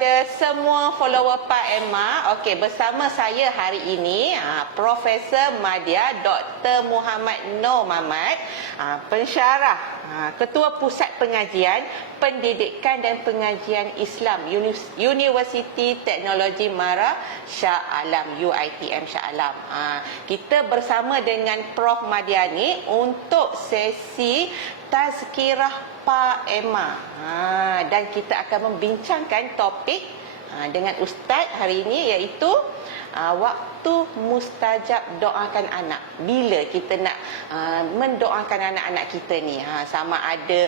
kepada semua follower Pak Emma. Okey, bersama saya hari ini Profesor Madya Dr. Muhammad Noor Mamat, pensyarah, Ketua Pusat Pengajian Pendidikan dan Pengajian Islam Universiti Teknologi Mara Shah Alam, UiTM Shah Alam. Kita bersama dengan Prof Madya ni untuk sesi Tazkirah Pak Emma. Dan kita akan membincangkan topik dengan Ustaz hari ini, iaitu waktu mustajab doakan anak. Bila kita nak mendoakan anak-anak kita ni, sama ada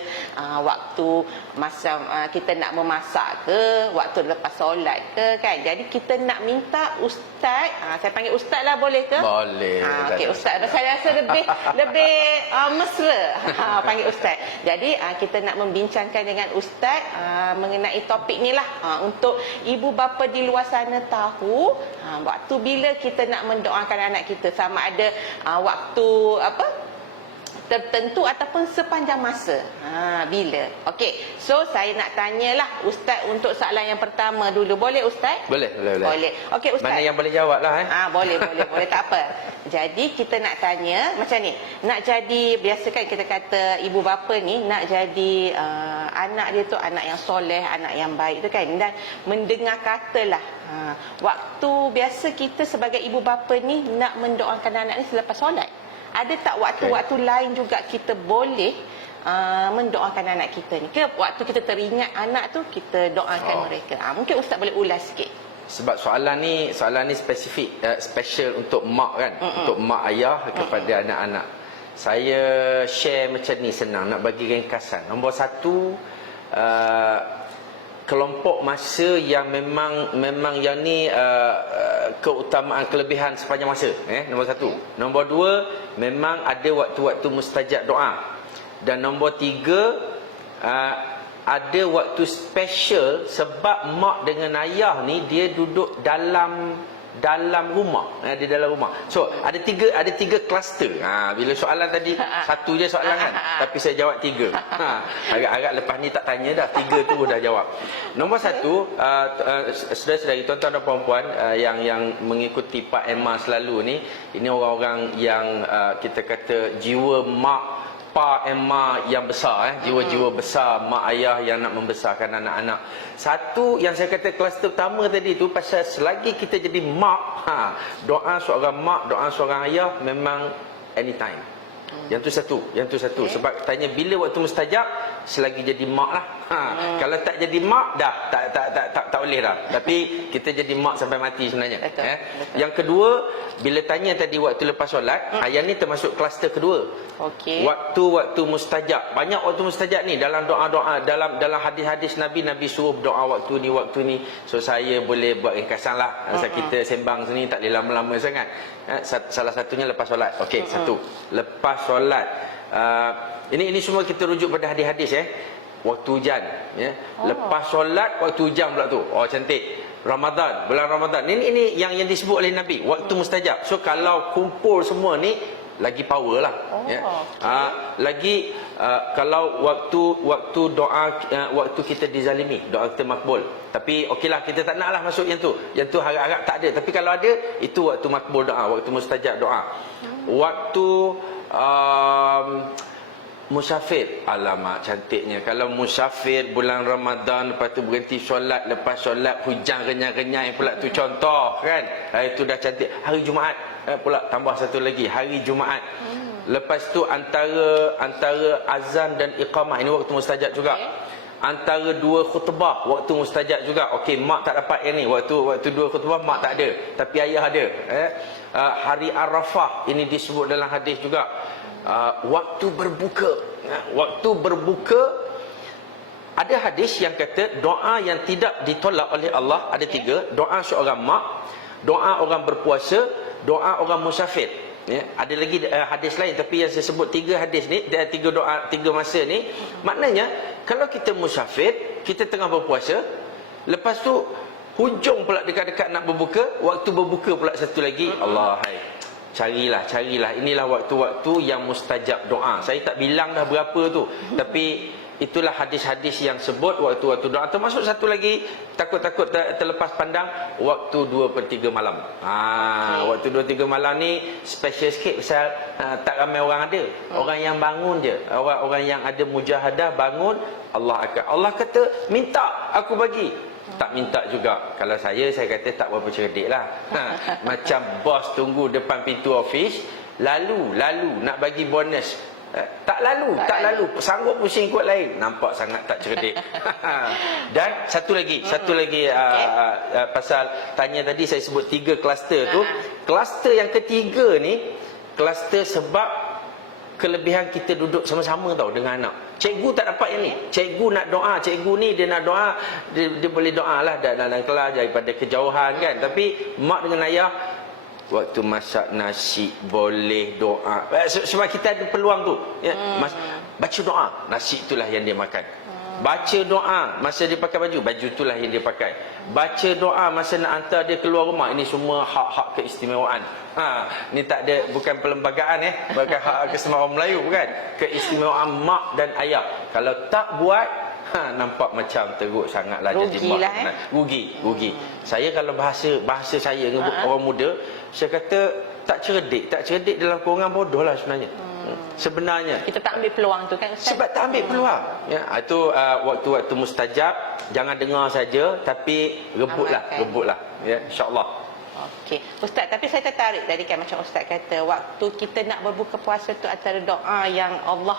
waktu masa kita nak memasak ke, waktu lepas solat ke, kan. Jadi kita nak minta Ustaz, saya panggil Ustaz lah, boleh ke? Boleh. Okey, Ustaz. Saya rasa lebih mesra panggil Ustaz. Jadi kita nak membincangkan dengan Ustaz mengenai topik ni lah, untuk ibu bapa di luar sana tahu waktu bila kita nak mendoakan anak kita, sama ada waktu tertentu ataupun sepanjang masa. Bila? Okey. So saya nak tanyalah Ustaz untuk soalan yang pertama dulu. Boleh Ustaz? Boleh. Okey Ustaz. Mana yang boleh jawab lah boleh tak apa. Jadi kita nak tanya macam ni. Nak jadi, biasa kan kita kata ibu bapa ni nak jadi anak dia tu anak yang soleh, anak yang baik tu kan. Dan mendengar katalah waktu biasa kita sebagai ibu bapa ni nak mendoakan anak ni selepas solat. Ada tak waktu-waktu lain juga kita boleh mendoakan anak kita ni? Ke waktu kita teringat anak tu kita doakan mereka? Mungkin Ustaz boleh ulas sikit. Sebab soalan ni spesifik, special untuk mak kan, untuk mak ayah kepada anak-anak. Saya share macam ni, senang nak bagi ringkasan. Nombor satu, kelompok masa yang memang yang ni keutamaan, kelebihan sepanjang masa, nombor satu. Nombor dua, memang ada waktu-waktu mustajab doa. Dan nombor tiga, ada waktu special sebab mak dengan ayah ni dia duduk dalam rumah, di dalam rumah. So ada tiga kluster. Bila soalan tadi satu je soalan kan, tapi saya jawab tiga. Agak-agak lepas ni tak tanya dah, tiga tu dah jawab. Nombor satu, saudara-saudari, tuan-tuan dan puan-puan yang mengikuti Pak Emma selalu ni, ini orang-orang yang kita kata jiwa mak Pak Emma yang besar, jiwa-jiwa besar mak ayah yang nak membesarkan anak-anak. Satu yang saya kata kluster utama tadi tu, pasal selagi kita jadi mak, doa seorang mak, doa seorang ayah memang anytime. Yang tu satu. Sebab tanya bila waktu mustajab, selagi jadi mak lah. Kalau tak jadi mak dah tak boleh dah. Tapi kita jadi mak sampai mati sebenarnya. Betul. Yang kedua, bila tanya tadi waktu lepas solat, yang ni termasuk kluster kedua. Okey. Waktu mustajab. Banyak waktu mustajab ni dalam doa-doa, dalam hadis-hadis Nabi suruh doa waktu ni. So saya boleh buat ringkasan lah. Asal kita sembang sini tak boleh lama-lama sangat. Salah satunya lepas solat. Okey, satu. Lepas solat. Ini semua kita rujuk pada hadis-hadis waktu hujan, lepas solat waktu hujan pula tu. Cantik. Ramadan, bulan Ramadan. Ini yang disebut oleh Nabi, waktu mustajab. So kalau kumpul semua ni lagi power lah. Lagi kalau waktu doa, waktu kita dizalimi, doa kita makbul. Tapi okeylah, kita tak naklah masuk yang tu. Yang tu harap-harap tak ada. Tapi kalau ada, itu waktu makbul doa, waktu mustajab doa. Waktu musafir, alamak cantiknya. Kalau musafir bulan Ramadan, lepas tu berhenti solat, lepas solat hujan renyai-renyai pula tu, contoh kan. Itu dah cantik. Hari Jumaat pula tambah satu lagi, hari Jumaat. Lepas tu antara azan dan iqamah, ini waktu mustajab juga. Antara dua khutbah, waktu mustajab juga. Okey, mak tak dapat yang ni. Waktu dua khutbah mak tak ada, tapi ayah ada. Hari Arafah, ini disebut dalam hadis juga. Waktu berbuka. Waktu berbuka, ada hadis yang kata doa yang tidak ditolak oleh Allah ada tiga. Doa seorang mak, doa orang berpuasa, doa orang musafir. Ada lagi hadis lain, tapi yang saya sebut tiga hadis ni, tiga doa, tiga masa ni. Maknanya kalau kita musafir, kita tengah berpuasa, lepas tu hujung pula dekat-dekat nak berbuka, waktu berbuka pula satu lagi, Allah, carilah. Inilah waktu-waktu yang mustajab doa. Saya tak bilang dah berapa tu, tapi itulah hadis-hadis yang sebut waktu-waktu doa. Termasuk satu lagi, takut-takut terlepas pandang, waktu 2/3 malam. Waktu 2/3 malam ni special sikit pasal tak ramai orang ada. Orang yang bangun je, orang-orang yang ada mujahadah bangun, Allah kata minta aku bagi. Tak minta juga. Kalau saya kata tak berapa cerdik lah. Macam bos tunggu depan pintu office, lalu nak bagi bonus, tak lalu. Sanggup pusing kot lain. Nampak sangat tak cerdik. Dan satu lagi pasal tanya tadi, saya sebut 3 kluster tu. Kluster yang ketiga ni, kluster sebab kelebihan kita duduk sama-sama tau dengan anak. Cikgu tak dapat yang ni. Cikgu nak doa, cikgu ni dia nak doa, dia boleh doa lah dalam kelas daripada kejauhan kan. Tapi mak dengan ayah waktu masak nasi boleh doa. Sebab kita ada peluang tu. Ya, baca doa, nasi itulah yang dia makan. Baca doa masa dia pakai baju itulah yang dia pakai. Baca doa masa nak hantar dia keluar rumah, ini semua hak-hak keistimewaan. Ni tak ada, bukan perlembagaan bukan hak keistimewaan Melayu, bukan. Keistimewaan mak dan ayah. Kalau tak buat, nampak macam teruk sangatlah. Rugilah Rugi. Saya kalau bahasa saya dengan orang muda, saya kata tak cerdik dalam kurungan bodoh lah sebenarnya. Sebenarnya kita tak ambil peluang tu kan Ustaz? Sebab tak ambil peluang. Ya, itu waktu-waktu mustajab, jangan dengar saja tapi rebutlah. Ya, insya-Allah. Okey. Ustaz, tapi saya tertarik tadi kan, macam Ustaz kata, waktu kita nak berbuka puasa tu antara doa yang Allah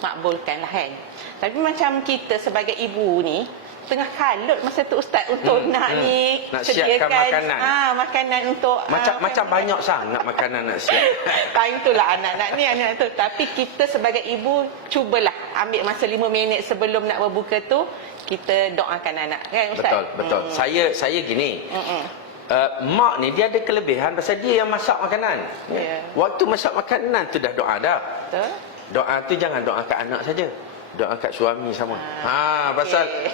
makbulkan lah kan. Tapi macam kita sebagai ibu ni tengah kalut masa tu Ustaz untuk nak siapkan makanan. Makanan untuk macam banyak sangat makanan nak siap. Time tu lah anak tu. Tapi kita sebagai ibu cubalah ambil masa 5 minit sebelum nak berbuka tu, kita doakan anak kan Ustaz. Betul. Saya gini. Mak ni dia ada kelebihan pasal dia yang masak makanan. Waktu masak makanan tu dah doa dah. Betul. Doa tu jangan doa kat anak saja. Doa kat suami sama.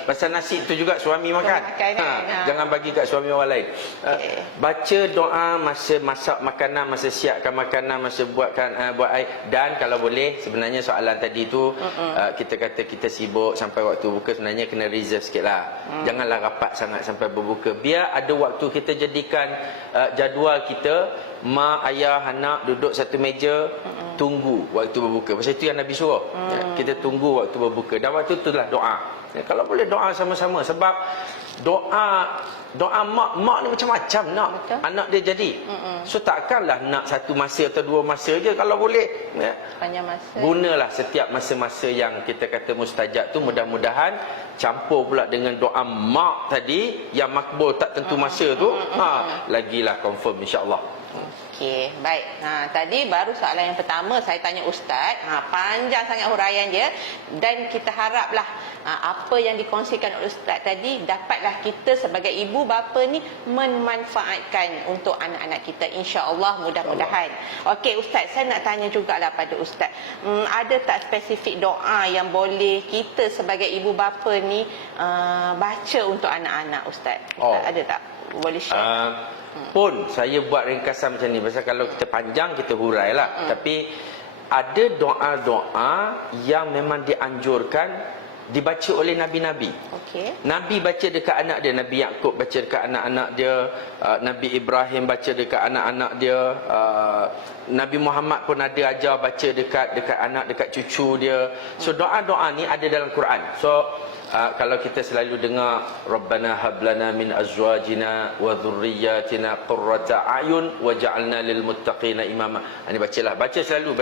Pasal nasi tu juga suami makan. Jangan bagi kat suami orang lain. Baca doa masa masak makanan, masa siapkan makanan, masa buat air. Dan kalau boleh, sebenarnya soalan tadi tu kita kata kita sibuk sampai waktu buka, sebenarnya kena reserve sikitlah. Janganlah rapat sangat sampai berbuka. Biar ada waktu kita jadikan jadual kita, mak, ayah, anak duduk satu meja, tunggu waktu berbuka. Pasal itu yang Nabi suruh. Kita tunggu waktu berbuka. Dan waktu itulah doa. Kalau boleh doa sama-sama. Sebab doa mak ni macam-macam nak. Betul. Anak dia jadi. So takkanlah nak satu masa atau 2 masa je. Kalau boleh, panjang masa. Gunalah setiap masa-masa yang kita kata mustajab tu. Mudah-mudahan campur pula dengan doa mak tadi yang makbul tak tentu masa tu. Lagilah confirm insya-Allah. Okey, baik. Tadi baru soalan yang pertama saya tanya Ustaz. Panjang sangat huraian dia, dan kita haraplah apa yang dikongsikan oleh Ustaz tadi dapatlah kita sebagai ibu bapa ni memanfaatkan untuk anak-anak kita, insya-Allah, mudah-mudahan. Okey Ustaz, saya nak tanya jugalah pada Ustaz. Ada tak spesifik doa yang boleh kita sebagai ibu bapa ni baca untuk anak-anak Ustaz? Ustaz ada tak? Boleh share? Pun saya buat ringkasan macam ni, pasal kalau kita panjang kita hurailah. Tapi ada doa-doa yang memang dianjurkan dibaca oleh nabi-nabi. Nabi baca dekat anak dia, Nabi Yaqub baca dekat anak-anak dia, Nabi Ibrahim baca dekat anak-anak dia, Nabi Muhammad pun ada ajar baca dekat anak, dekat cucu dia. So doa-doa ni ada dalam Quran. So kalau kita selalu dengar Rabbana hablana min azwajina wa dhurriyyatina qurrata a'yun waj'alna lil muttaqina imama. Ini baca selalu.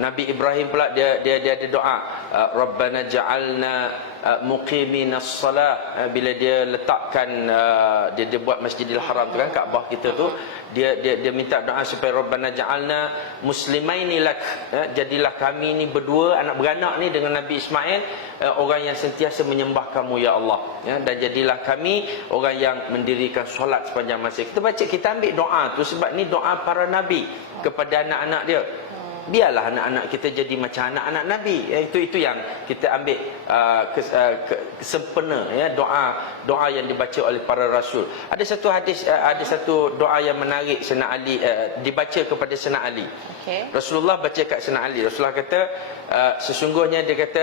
Nabi Ibrahim pula dia ada doa, Rabbana ja'alna muqiminas salah. Bila dia letakkan dia buat Masjidil Haram tu kan, Kaabah kita tu, dia minta doa supaya Rabbana ja'alna muslimaini lak. Jadilah kami ni berdua anak beranak ni dengan Nabi Ismail orang yang sentiasa menyembah kamu ya Allah, dan jadilah kami orang yang mendirikan solat sepanjang masa. Kita ambil doa tu sebab ni doa para nabi kepada anak-anak dia. Biarlah anak-anak kita jadi macam anak-anak Nabi. Itu yang kita ambil sempena, ya, doa yang dibaca oleh para rasul. Ada satu hadis, ada satu doa yang menarik Sayyidina Ali, dibaca kepada Sayyidina Ali. Okey. Rasulullah baca kat Sayyidina Ali. Rasulullah kata, sesungguhnya dia kata,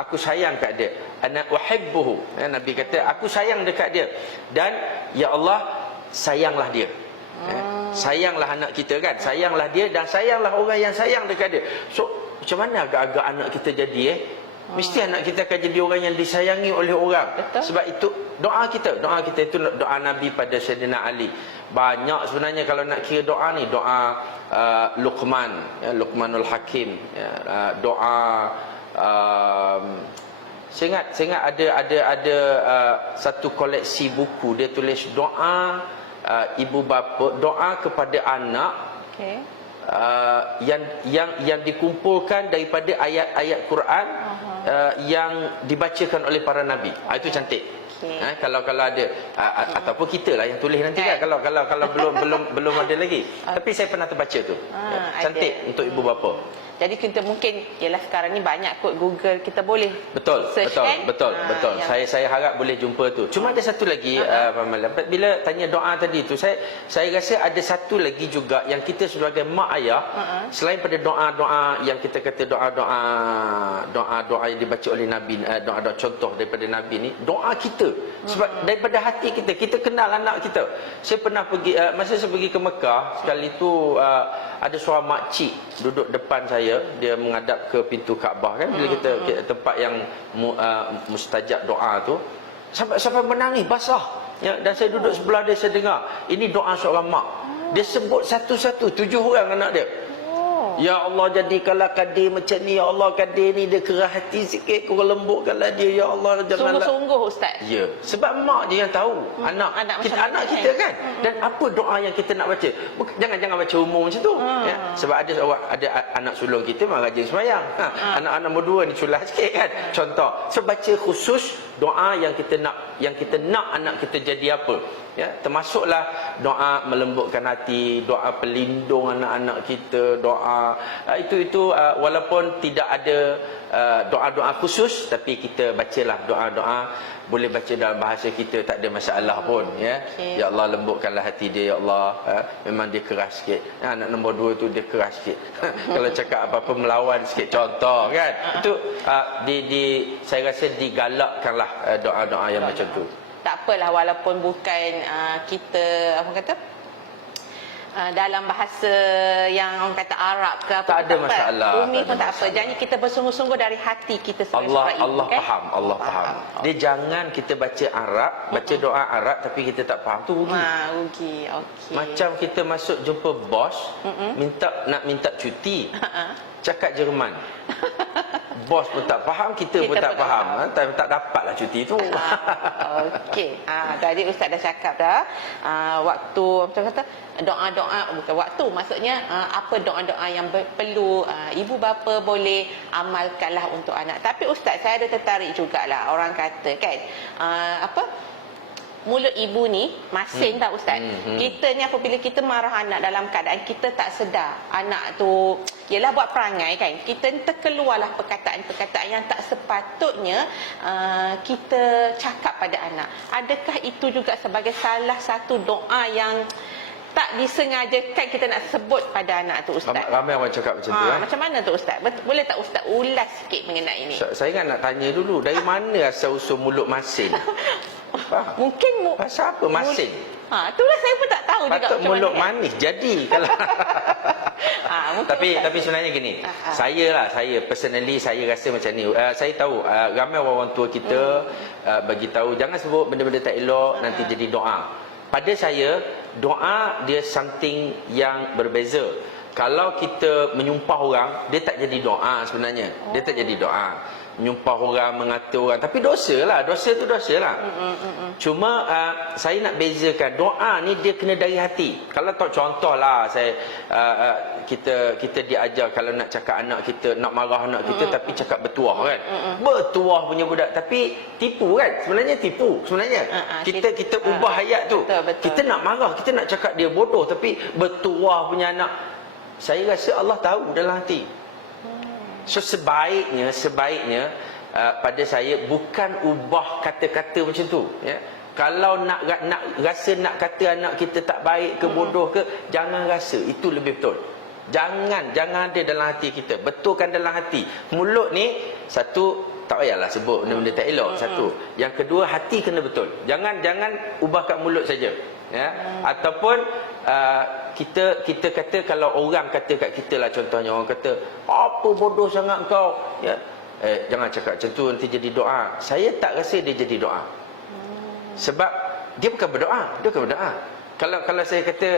aku sayang kat dia. Ana uhibbuhu. Ya, Nabi kata, aku sayang dekat dia. Dan ya Allah, sayanglah dia. Sayanglah anak kita kan, sayanglah dia dan sayanglah orang yang sayang dekat dia. So macam mana agak-agak anak kita jadi mesti anak kita akan jadi orang yang disayangi oleh orang. Betul. Sebab itu doa kita itu doa Nabi pada Sayyidina Ali. Banyak sebenarnya kalau nak kira doa ni, doa Luqman, ya, Luqmanul Hakim, ya, doa saya ingat ada satu koleksi buku, dia tulis doa ibu bapa, doa kepada anak, Okey. yang dikumpulkan daripada ayat-ayat Quran yang dibacakan oleh para nabi. Itu cantik. Okay. Kalau ada ataupun kita lah yang tulis nanti kan, kalau belum ada lagi. Tapi saya pernah terbaca tu. Cantik ada. untuk ibu bapa. Jadi kita mungkin, ialah sekarang ni banyak kot Google, kita boleh search, betul. Saya harap boleh jumpa tu. Cuma ada satu lagi, bila tanya doa tadi tu, saya rasa ada satu lagi juga yang kita sebagai mak ayah, selain pada doa-doa yang kita kata doa-doa yang dibaca oleh Nabi, doa-doa contoh daripada Nabi ni, doa kita sebab daripada hati kita kenal anak kita. Saya pernah pergi, masa saya pergi ke Mekah sekali tu, ada seorang makcik duduk depan saya, dia menghadap ke pintu Kaabah kan, bila kita tempat yang mustajab doa tu, sampai menangis basah, ya, dan saya duduk sebelah dia, saya dengar ini doa seorang mak. Dia sebut satu-satu 7 orang anak dia. Ya Allah, jadikanlah Kadir macam ni. Ya Allah, Kadir ni dia kerah hati sikit, kau lembutkanlah dia. Ya Allah, janganlah. Sungguh-sungguh Ustaz. Ya, sebab mak dia yang tahu anak kita kan. Dan apa doa yang kita nak baca. Jangan baca umum macam tu. Ya. Sebab ada anak sulung kita memang rajin sembahyang. Anak-anak nombor 2 ni culah sikit kan. Contoh, so baca khusus doa yang kita nak anak kita jadi apa. Ya, termasuklah doa melembutkan hati, doa pelindung anak-anak kita, doa itu walaupun tidak ada doa-doa khusus, tapi kita bacalah doa-doa, boleh baca dalam bahasa kita, tak ada masalah pun, ya. Okay. Ya Allah, lembutkanlah hati dia, ya Allah. Memang dia keras sikit. Anak nombor 2 tu dia keras sikit. Kalau cakap apa-apa melawan sikit, contoh kan. Itu saya rasa digalakkanlah doa-doa yang macam tu. Tak apalah, walaupun bukan kita dalam bahasa yang orang kata Arab ke apa, tak ada masalah. Umi pun tak apa. Jadi kita bersungguh-sungguh dari hati kita sebagai Allah ibu, kan? Allah faham. Dia jangan kita baca Arab, baca doa Arab tapi kita tak faham, tu rugi. Rugi. Okey. Macam kita masuk jumpa bos, nak minta cuti. Cakap Jerman. Bos pun tak faham, kita pun tak faham. Tak dapatlah cuti tu. Okey. Tadi Ustaz dah cakap dah. Waktu macam kata doa-doa, bukan waktu, maksudnya apa doa-doa yang perlu ibu bapa boleh amalkanlah untuk anak. Tapi Ustaz, saya ada tertarik jugalah, orang kata kan, mulut ibu ni masin tak Ustaz? Kita ni apabila kita marah anak dalam keadaan kita tak sedar, anak tu ialah buat perangai kan, kita terkeluarlah perkataan-perkataan yang tak sepatutnya kita cakap pada anak. Adakah itu juga sebagai salah satu doa yang tak disengajakan kita nak sebut pada anak tu Ustaz? Ramai orang cakap macam tu. Macam mana tu Ustaz? Boleh tak Ustaz ulas sikit mengenai ini? Saya kan nak tanya dulu, dari mana asal-usul mulut masin? Mungkin pasal apa masin? Itulah saya pun tak tahu juga macam mulut manis jadi kalau tapi sebenarnya gini, saya personally saya rasa macam ni. Saya tahu ramai orang tua kita bagi tahu jangan sebut benda-benda tak elok, nanti jadi doa. Pada saya, doa dia something yang berbeza. Kalau kita menyumpah orang, dia tak jadi doa sebenarnya. Dia tak jadi doa. Menyumpah orang, mengata orang, tapi dosa lah. Dosa tu dosa lah. Cuma saya nak bezakan, doa ni dia kena dari hati. Kalau tak, contoh lah, kita diajar kalau nak cakap anak kita, nak marah anak kita, tapi cakap bertuah kan. Bertuah punya budak, tapi tipu kan. Sebenarnya tipu. Sebenarnya kita ubah ayat tu. Betul. Kita nak marah, kita nak cakap dia bodoh, tapi bertuah punya anak. saya rasa Allah tahu dalam hati. So sebaiknya pada saya bukan ubah kata-kata macam tu, ya. Kalau nak rasa nak kata anak kita tak baik ke bodoh ke, jangan rasa, itu lebih betul. Jangan ada dalam hati kita. Betulkan dalam hati. Mulut ni satu, tak payahlah sebut benda-benda tak elok, satu. Yang kedua, hati kena betul. Jangan ubahkan mulut saja, ya. Ataupun kita kata, kalau orang kata kat kita lah, contohnya orang kata apa bodoh sangat kau, ya. Jangan cakap macam tu, nanti jadi doa. Saya tak rasa dia jadi doa. Sebab dia bukan berdoa, Kalau saya kata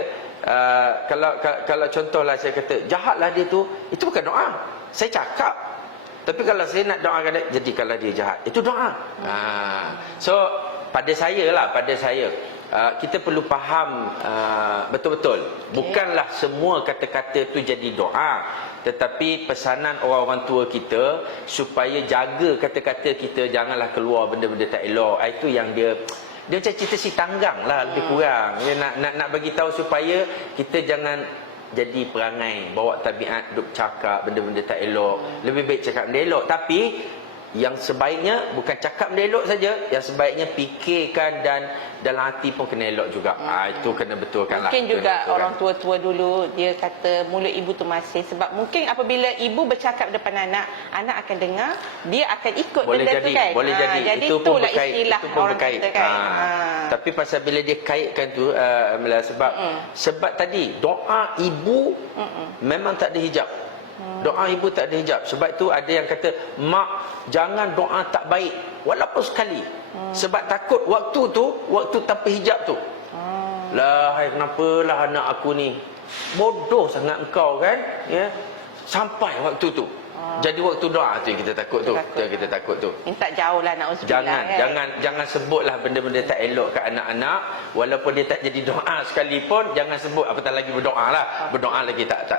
kalau contohlah saya kata jahatlah dia tu, itu bukan doa. Saya cakap. Tapi kalau saya nak doakan dia, jadikanlah dia jahat, itu doa. So pada saya kita perlu faham betul-betul. Bukanlah semua kata-kata tu jadi doa, tetapi pesanan orang-orang tua kita supaya jaga kata-kata kita, janganlah keluar benda-benda tak elok. Itu yang dia macam cerita si tanggang lah, lebih kurang. Dia nak bagi tahu supaya kita jangan jadi perangai, bawa tabiat duk cakap benda-benda tak elok. Lebih baik cakap benda elok, tapi yang sebaiknya bukan cakap benda elok saja, yang sebaiknya fikirkan dan dalam hati pun kena elok juga. Itu kena betulkan lah. Mungkin juga orang tua-tua dulu dia kata mulut ibu tu masin, sebab mungkin apabila ibu bercakap depan anak akan dengar, dia akan ikut boleh benda jadi, tu kan. Boleh jadi. Jadi itu pun itulah berkait, istilah itu pun orang berkait. kata kan. Tapi pasal bila dia kaitkan tu sebab tadi doa ibu memang tak ada hijab. Doa ibu tak ada hijab. Sebab tu ada yang kata, mak jangan doa tak baik walaupun sekali. Sebab takut waktu tanpa hijab tu. Lah, hai, kenapalah anak aku ni bodoh sangat engkau kan, ya. Sampai waktu tu. Jadi waktu doa tu yang kita takut tu. Kita takut tu. Minta jauh lah, nak Jangan sebutlah benda-benda tak elok kat anak-anak, walaupun dia tak jadi doa sekalipun, jangan sebut, apatah lagi berdoa lah. Berdoa lagi tak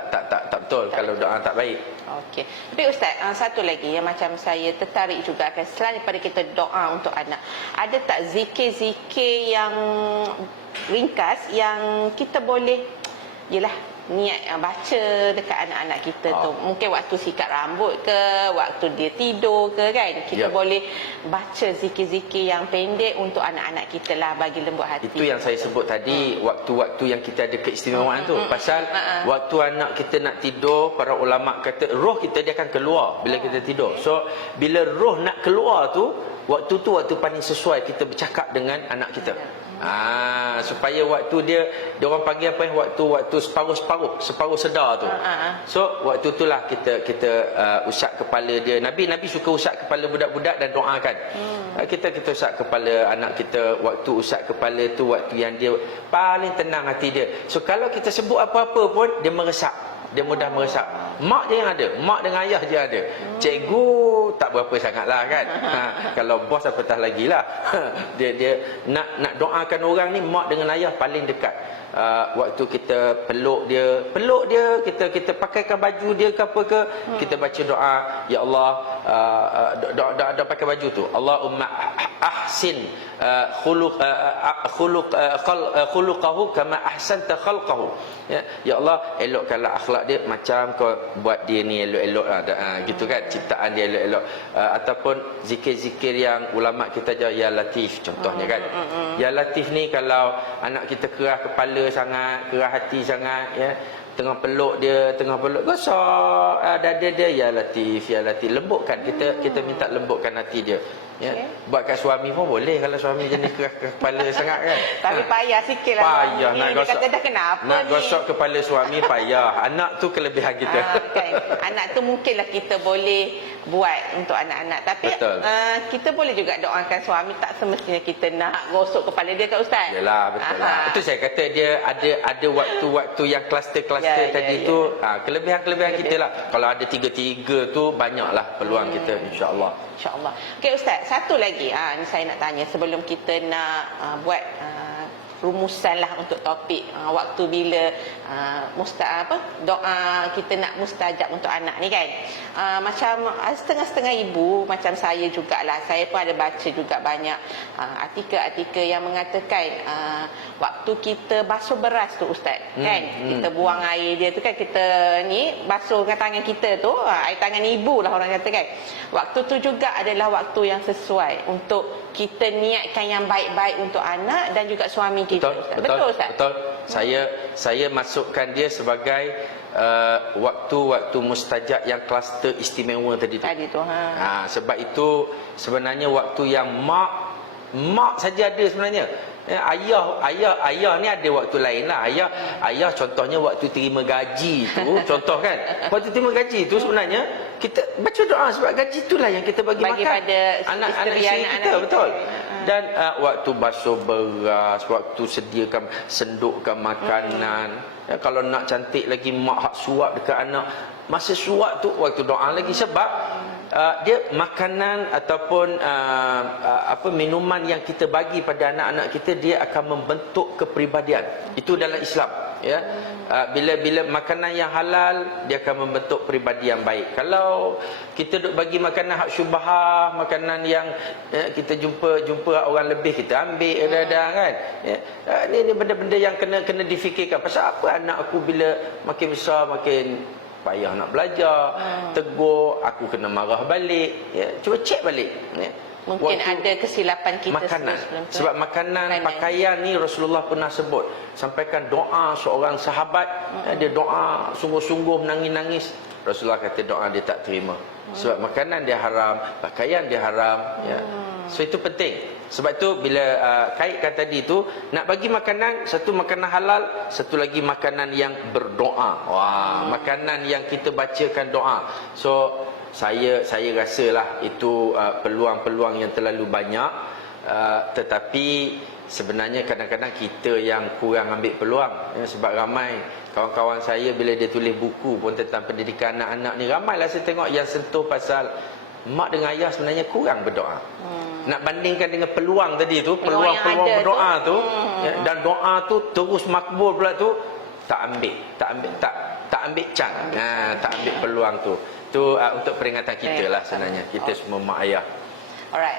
betul kalau doa tak baik. Okey. Tapi Ustaz, satu lagi yang macam saya tertarik juga kan, selain daripada kita doa untuk anak, ada tak zikir-zikir yang ringkas yang kita boleh niat baca dekat anak-anak kita tu? Mungkin waktu sikat rambut ke, waktu dia tidur ke kan, kita boleh baca zikir-zikir yang pendek untuk anak-anak kita lah, bagi lembut hati. Itu yang saya sebut tadi, waktu-waktu yang kita ada keistimewaan tu. Pasal waktu anak kita nak tidur, para ulama kata roh kita dia akan keluar bila kita tidur. So bila roh nak keluar tu, waktu tu waktu paling sesuai kita bercakap dengan anak kita. Supaya waktu dia orang panggil apa, waktu separuh sedar tu. So waktu itulah kita usap kepala dia. Nabi suka usap kepala budak-budak dan doakan. Kita usap kepala anak kita. Waktu usap kepala tu waktu yang dia paling tenang hati dia. So kalau kita sebut apa-apa pun dia meresap, dia mudah meresap. Mak je yang ada, mak dengan ayah je ada. Cikgu tak berapa sangatlah kan. Kalau bos apatah lagi lah. Dia nak doakan orang ni, mak dengan ayah paling dekat. Waktu kita peluk dia, kita pakaikan baju dia ke apa ke, kita baca doa, ya Allah, doa pakai baju tu, Allahumma ahsin khuluqahu kama ahsanta khalqahu. Ya Allah, elokkanlah akhlak dia macam kau buat dia ni elok-elok lah. Gitu kan, ciptaan dia elok-elok. Ataupun zikir-zikir yang ulama kita ajar, ya Latif contohnya kan. Ya Latif ni kalau anak kita kerah kepala sangat, kerah hati sangat, ya, tengah peluk gosok dada dia, ya Latif, lembutkan. Kita minta lembutkan hati dia, ya. Buat kat suami pun boleh, kalau suami jenis kerah kepala sangat kan. Tapi payah sikit lah. Payah nak dia gosok. kata dah kenapa nak ni? gosok kepala suami payah. Anak tu kelebihan kita. Kan? Anak tu mungkinlah kita boleh buat untuk anak-anak. Tapi kita boleh juga doakan suami, tak semestinya kita nak gosok kepala dia kan Ustaz? Yalah, betul lah. Itu saya kata dia ada waktu-waktu yang kluster-kluster tadi tu. Kelebihan-kelebihan kita lah. Kalau ada tiga-tiga tu, banyaklah peluang kita, insya-Allah. InsyaAllah. Okey Ustaz, satu lagi ni saya nak tanya sebelum kita nak buat rumusan lah untuk topik waktu bila doa kita nak mustajab untuk anak ni kan. Macam setengah-setengah ibu macam saya jugalah, saya pun ada baca juga banyak artikel-artikel yang mengatakan waktu kita basuh beras tu ustaz kan, kita buang air dia tu kan, kita ni basuhkan tangan kita tu, air tangan ibu lah orang kata kan, waktu tu juga adalah waktu yang sesuai untuk kita niatkan yang baik-baik untuk anak dan juga suami kita. Betul Ustaz? Betul. Saya masukkan dia sebagai waktu-waktu mustajab yang kluster istimewa tadi tu. Sebab itu sebenarnya waktu yang mak saja ada sebenarnya. Ayah ni ada waktu lain lah. Ayah contohnya waktu terima gaji tu, contoh kan. Waktu terima gaji tu sebenarnya kita baca doa sebab gaji itulah yang kita bagi makan pada anak-anak isteri kita, betul. Dan waktu basuh beras, waktu sediakan, sendukkan makanan. Kalau nak cantik lagi mak hak suap dekat anak, masa suap tu waktu doa lagi, sebab dia makanan ataupun minuman yang kita bagi pada anak-anak kita, dia akan membentuk kepribadian. Itu dalam Islam, ya. Bila makanan yang halal, dia akan membentuk peribadi yang baik. Kalau kita duk bagi makanan hak syubhah, makanan yang kita jumpa orang lebih, kita ambil kadang-kadang kan. Ini benda-benda yang kena difikirkan. Pasal apa anak aku bila makin besar makin payah nak belajar, tegur, aku kena marah balik, ya. Cuba cek balik, ya. Mungkin ada kesilapan kita makanan. Sebab makanan, pakaian ni Rasulullah pernah sebut. Sampaikan doa seorang sahabat, dia doa sungguh-sungguh, menangis-nangis. Rasulullah kata doa dia tak terima. Sebab makanan dia haram, pakaian dia haram, ya. So itu penting. Sebab tu bila kaitkan tadi tu, nak bagi makanan, satu makanan halal, satu lagi makanan yang berdoa. Makanan yang kita bacakan doa. So saya rasalah itu peluang-peluang yang terlalu banyak, tetapi sebenarnya kadang-kadang kita yang kurang ambil peluang, ya. Sebab ramai kawan-kawan saya bila dia tulis buku pun tentang pendidikan anak-anak ni, ramailah saya tengok yang sentuh pasal mak dengan ayah sebenarnya kurang berdoa. Nak bandingkan dengan peluang tadi tu, peluang-peluang berdoa tu, ya, dan doa tu terus makbul pula tu, tak ambil chance, tak ambil peluang tu. Tu untuk peringatan kita lah sebenarnya, kita semua mak ayah. Alright,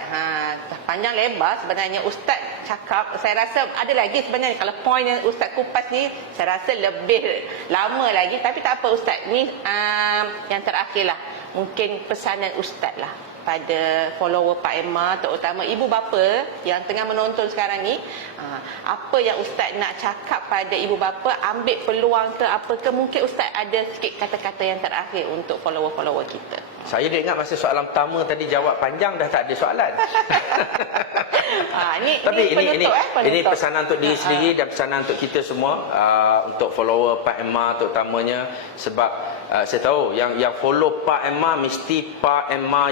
panjang lebar sebenarnya Ustaz cakap. Saya rasa ada lagi sebenarnya, kalau poin yang Ustaz kupas ni saya rasa lebih lama lagi, tapi tak apa Ustaz. Ni yang terakhir lah, mungkin pesanan Ustaz lah pada follower Pak Emma, terutama ibu bapa yang tengah menonton sekarang ni. Apa yang Ustaz nak cakap pada ibu bapa, ambil peluang ke apa ke, mungkin Ustaz ada sikit kata-kata yang terakhir untuk follower-follower kita. Saya dah ingat masa soalan pertama tadi jawab panjang, dah tak ada soalan. Ini pesanan untuk diri sendiri dan pesanan untuk kita semua, untuk follower Pak Emma terutamanya. Sebab saya tahu yang follow Pak Emma mesti Pak Emma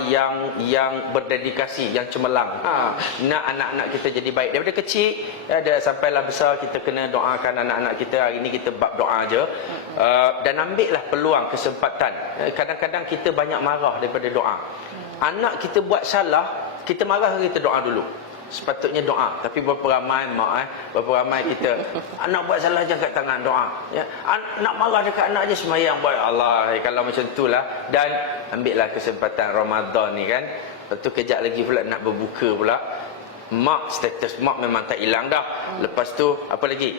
yang berdedikasi, yang cemerlang. Nak anak-anak kita jadi baik daripada kecil, ada sampailah besar, kita kena doakan anak-anak kita. Hari ini kita bab doa je, dan ambillah peluang, kesempatan. Kadang-kadang kita banyak marah daripada doa. Anak kita buat salah, kita marah ke kita doa dulu? Sepatutnya doa. Tapi berapa ramai berapa ramai kita anak buat salah je angkat tangan doa, ya. Nak marah dekat anak je sembahyang, buat Allah. Kalau macam itulah, dan ambillah kesempatan Ramadan ni kan. Lepas tu kejap lagi pula nak berbuka pula. Mak, status mak memang tak hilang dah. Lepas tu apa lagi?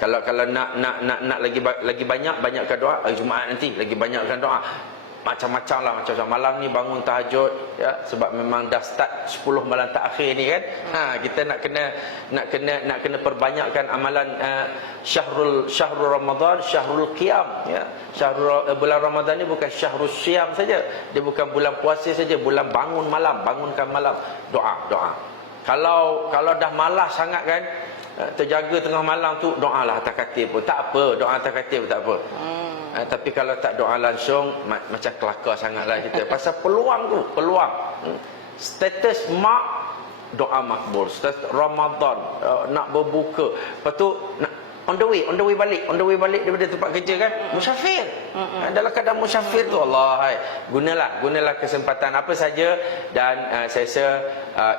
Kalau nak lagi banyakkan doa. Hari Jumaat nanti lagi banyakkan doa. Macam-macam lah, macam malam ni bangun tahajud, ya, sebab memang dah start 10 malam terakhir ni kan. Kita nak kena perbanyakkan amalan syahrul Ramadan, syahrul qiyam, ya. Bulan Ramadan ni bukan syahrul syam saja. Dia bukan bulan puasa saja, bulan bangun malam, bangunkan malam, doa. Kalau dah malas sangat kan, terjaga tengah malam tu, doalah atas katil pun tak apa, doa atas katil pun tak apa. Tapi kalau tak doa langsung, macam kelakar sangatlah kita. Pasal peluang tu, status mak, doa makbul. Status Ramadan, nak berbuka. Lepas tu on the way balik daripada tempat kerja kan, musafir. Dalam keadaan musafir tu, Allah, hai, gunalah kesempatan apa saja. Dan saya rasa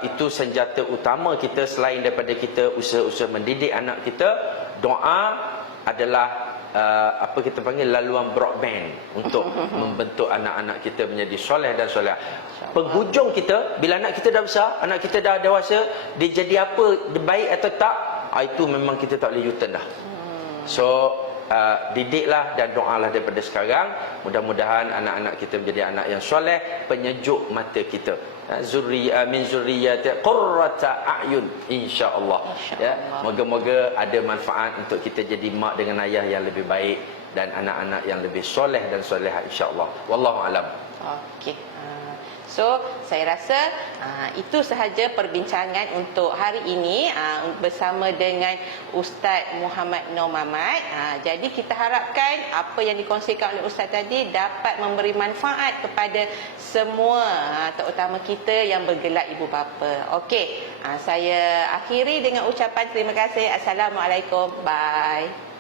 itu senjata utama kita selain daripada kita usaha-usaha mendidik anak kita. Doa adalah apa kita panggil laluan broadband untuk membentuk anak-anak kita menjadi soleh dan soleh. Penghujung kita, bila anak kita dah besar, anak kita dah dewasa, dia jadi apa, dia baik atau tak, itu memang kita tak boleh U-turn dah. So didiklah dan doalah daripada sekarang. Mudah-mudahan anak-anak kita menjadi anak yang soleh, penyejuk mata kita. Min zurriyati qurrata a'yun, insya-Allah. Ya, moga-moga ada manfaat untuk kita jadi mak dengan ayah yang lebih baik dan anak-anak yang lebih soleh dan solehah, insya-Allah. Wallahu alam. Okey. So, saya rasa itu sahaja perbincangan untuk hari ini bersama dengan Ustaz Muhammad Noor Mamat. Jadi kita harapkan apa yang dikongsikan oleh Ustaz tadi dapat memberi manfaat kepada semua, terutama kita yang bergelar ibu bapa. Okey, saya akhiri dengan ucapan terima kasih. Assalamualaikum. Bye.